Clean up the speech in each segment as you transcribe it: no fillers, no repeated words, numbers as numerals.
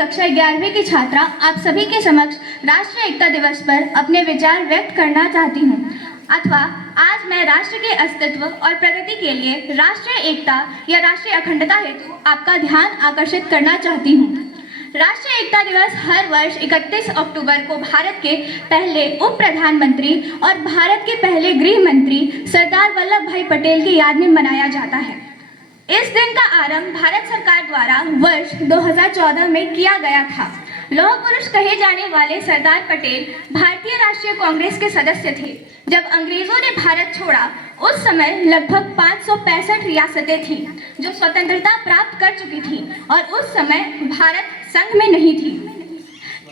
कक्षा 11वीं की छात्रा आप सभी के समक्ष राष्ट्रीय एकता दिवस पर अपने विचार व्यक्त करना चाहती हूँ। अथवा आज मैं राष्ट्र के अस्तित्व और प्रगति के लिए राष्ट्रीय एकता या राष्ट्रीय अखंडता हेतु आपका ध्यान आकर्षित करना चाहती हूँ। राष्ट्रीय एकता दिवस हर वर्ष 31 अक्टूबर को भारत के पहले उप प्रधानमंत्री और भारत के पहले गृह मंत्री सरदार वल्लभ भाई पटेल की याद में मनाया जाता है। इस दिन का आरंभ भारत सरकार द्वारा वर्ष 2014 में किया गया था। लौह पुरुष कहे जाने वाले सरदार पटेल भारतीय राष्ट्रीय कांग्रेस के सदस्य थे। जब अंग्रेजों ने भारत छोड़ा उस समय लगभग 565 रियासतें थीं जो स्वतंत्रता प्राप्त कर चुकी थीं और उस समय भारत संघ में नहीं थी।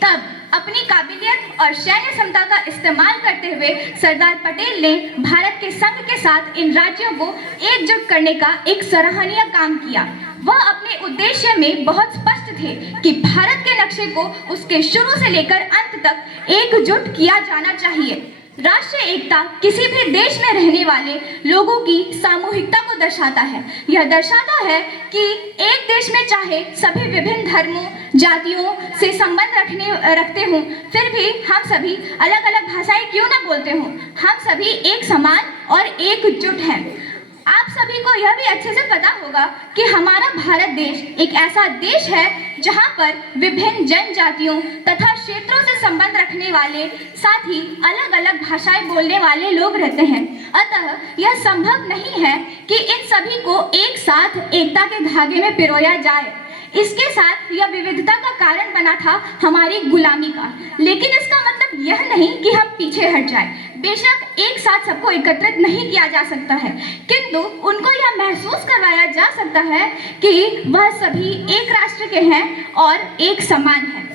तब अपनी काबिलियत और सैन्य क्षमता का इस्तेमाल करते हुए सरदार पटेल ने भारत के संघ के साथ इन राज्यों को एकजुट करने का एक सराहनीय काम किया। वह अपने उद्देश्य में बहुत स्पष्ट थे कि भारत के नक्शे को उसके शुरू से लेकर अंत तक एकजुट किया जाना चाहिए। राष्ट्रीय एकता किसी भी देश में रहने वाले लोगों की सामूहिकता को दर्शाता है। यह दर्शाता है कि एक देश में चाहे सभी विभिन्न धर्मों जातियों से संबंध रखते हों, फिर भी हम सभी अलग अलग भाषाएं क्यों न बोलते हों, हम सभी एक समान और एकजुट हैं। आप सभी को यह भी अच्छे से पता होगा कि हमारा भारत देश एक ऐसा देश है जहां पर विभिन्न जनजातियों तथा क्षेत्रों से संबंध रखने वाले साथ ही अलग अलग भाषाएं बोलने वाले लोग रहते हैं। अतः यह संभव नहीं है कि इन सभी को एक साथ एकता के धागे में पिरोया जाए। इसके साथ यह विविधता का कारण बना था हमारी गुलामी का, लेकिन इसका मतलब यह नहीं कि हम पीछे हट जाएं। बेशक एक साथ सबको एकत्रित नहीं किया जा सकता है, किंतु उनको यह महसूस करवाया जा सकता है कि वह सभी एक राष्ट्र के हैं और एक समान हैं।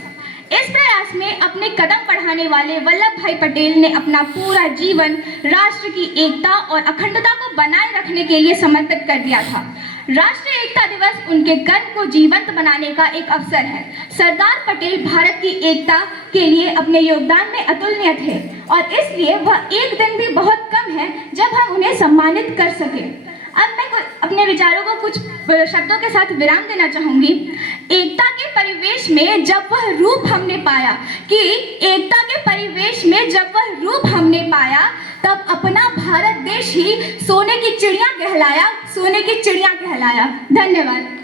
इस प्रयास में अपने कदम बढ़ाने वाले वल्लभ भाई पटेल ने अपना पूरा जीवन राष्ट्र की एकता और अखंडता को बनाए रखने के लिए समर्पित कर दिया था। राष्ट्रीय एकता दिवस उनके कर्म को जीवंत बनाने का एक अवसर है। सरदार पटेल भारत की एकता के लिए अपने योगदान में अतुलनीय थे और इसलिए वह एक दिन भी बहुत कम है जब हम उन्हें सम्मानित कर सके। अब मैं अपने विचारों को कुछ शब्दों के साथ विराम देना चाहूंगी। एकता के परिवेश में जब वह रूप हमने पाया कि एकता के परिवेश में जब वह रूप हमने पाया तब अपना भारत देश ही सोने की चिड़िया कहलाया, सोने की चिड़िया कहलाया। धन्यवाद।